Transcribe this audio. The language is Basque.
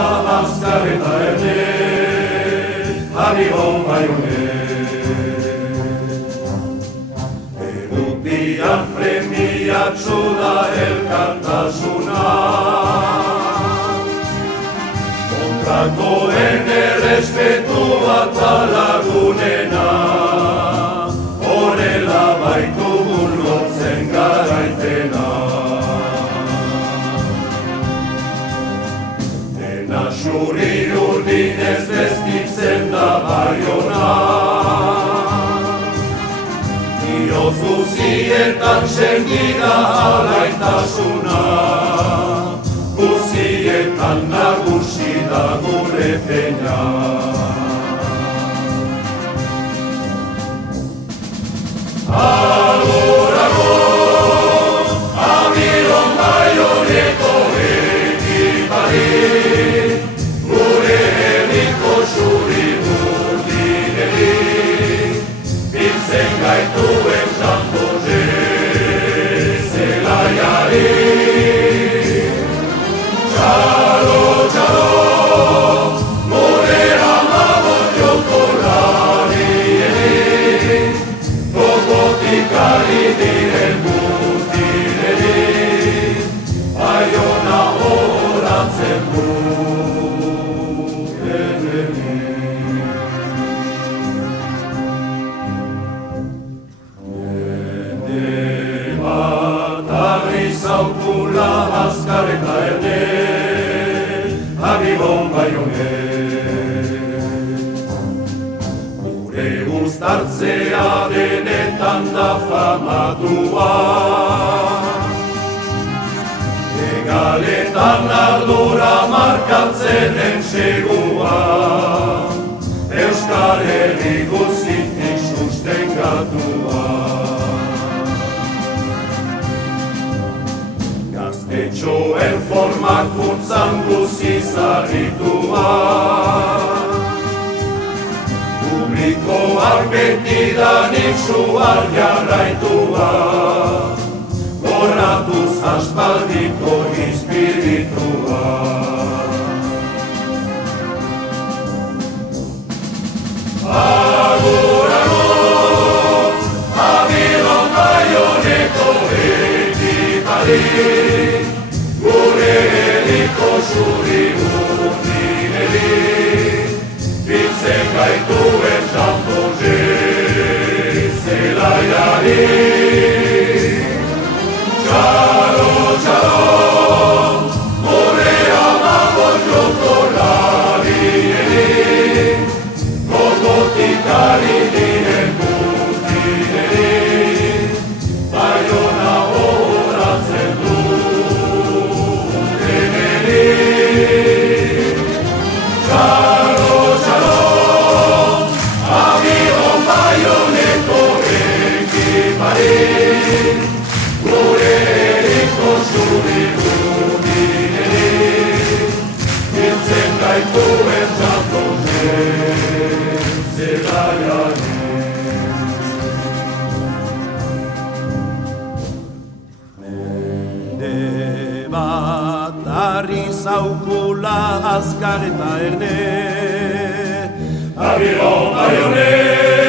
azkar eta erne, Abiron baione. Edukian premiatsu da elkartasuna, kontrakoen errespetu bat lagunena, horrela baitugun lotzen garaitena. Dena xuri urdinez destitzen da Baiona, Ioz guzietan sengida alaitasuna, guzietan nagusi da gure peña. Agur, agur, Abiron Baioneko ekipari, gure herriko xuri urdineri, biltzen gaituen Santoze zelaiari. Txalo, txalo, gure amabon jokolarieni, gogotik ari diren guztileri, Baiona horatzen du erreni. Zaukula azkar eta erne, Abiron baione. Gure uztartzea denetan da famatua, egaletan ardura markatzen den segua, Euskal Herri guzitik sustengatua. Gaztetxoen formakuntzan guziz arritua, publikoak betidanik suar jarraitua, gorratuz aspaldiko espiritua. Agur, agur, Abiron Baioneko ekipari, gure herriko xuri urdineri, biltzen gaituen Santoze zelaiari. Txalo, txalo, gure amabon jokolarieni, gogotik ari diren guztieri, Baiona horatzen du deneri. Txalo, txalo, Abiron Baioneko ekipari, gure herriko xuri urdineri, biltzen gaituen Santoze zelaiari. Arri zaukula azkar eta erne, Abiron baione.